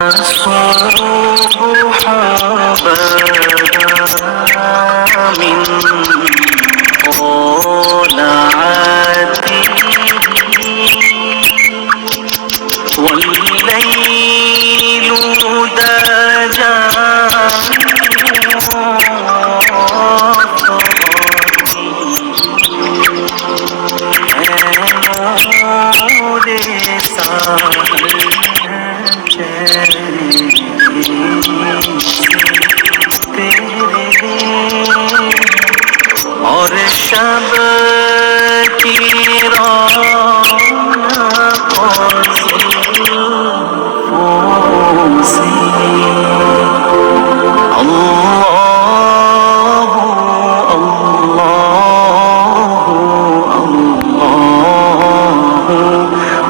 الصبح بدا من طلعته والليل دجى और शब की रौनकों से अल्लाहु अल्लाहु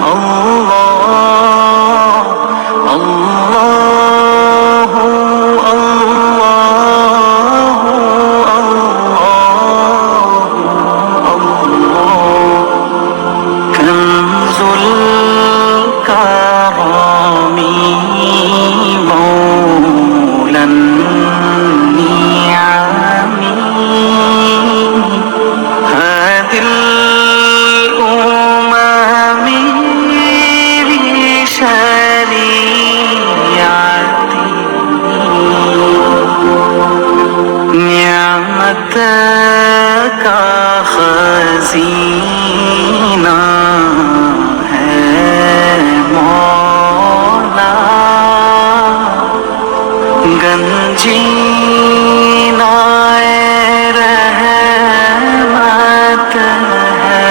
अल्लाहु अल्लाह अल्लाहु कंजुल करमी मौलन नियामी हदिल उमामी शरीयती नियामत का खजीना गंजीना रहमत है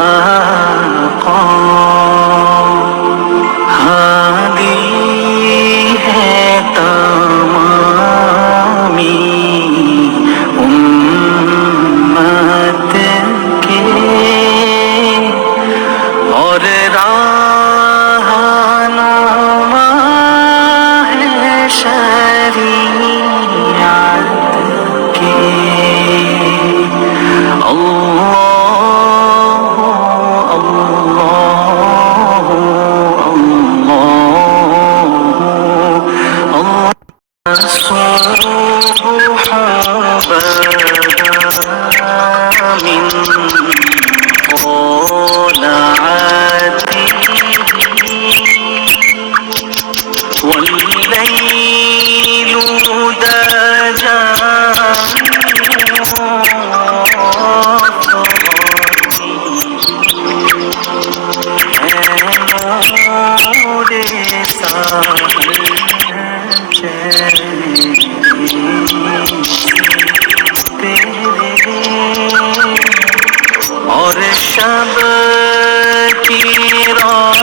आका हादी है तमामी उम्मत के और रहनुमा शरीयत के अल्लाहु अल्लाहु अल्लाहु الصبح بدا من طلعته والليل دجى और शब की रौनकों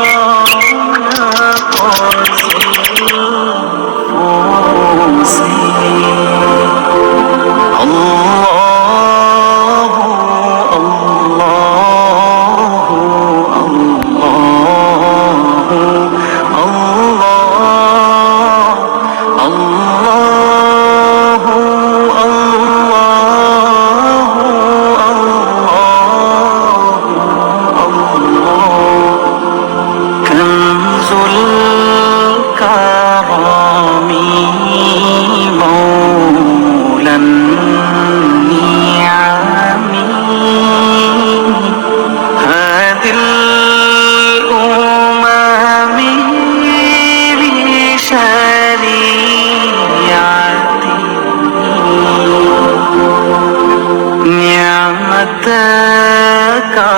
से अल्लाहु अल्लाहु अल्लाहु अल्लाह अल्लाहु कंजुल करमी मौलन नियामी हदिल उमामी शरीयती नियामत का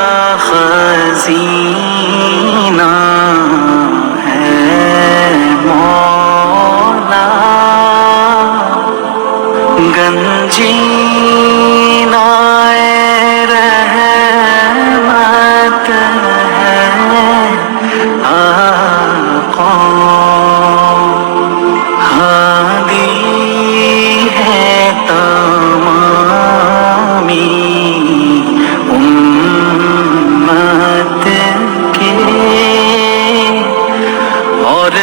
खजीना गंजीना रहमत है आका हादी है तमामी उम्मत के और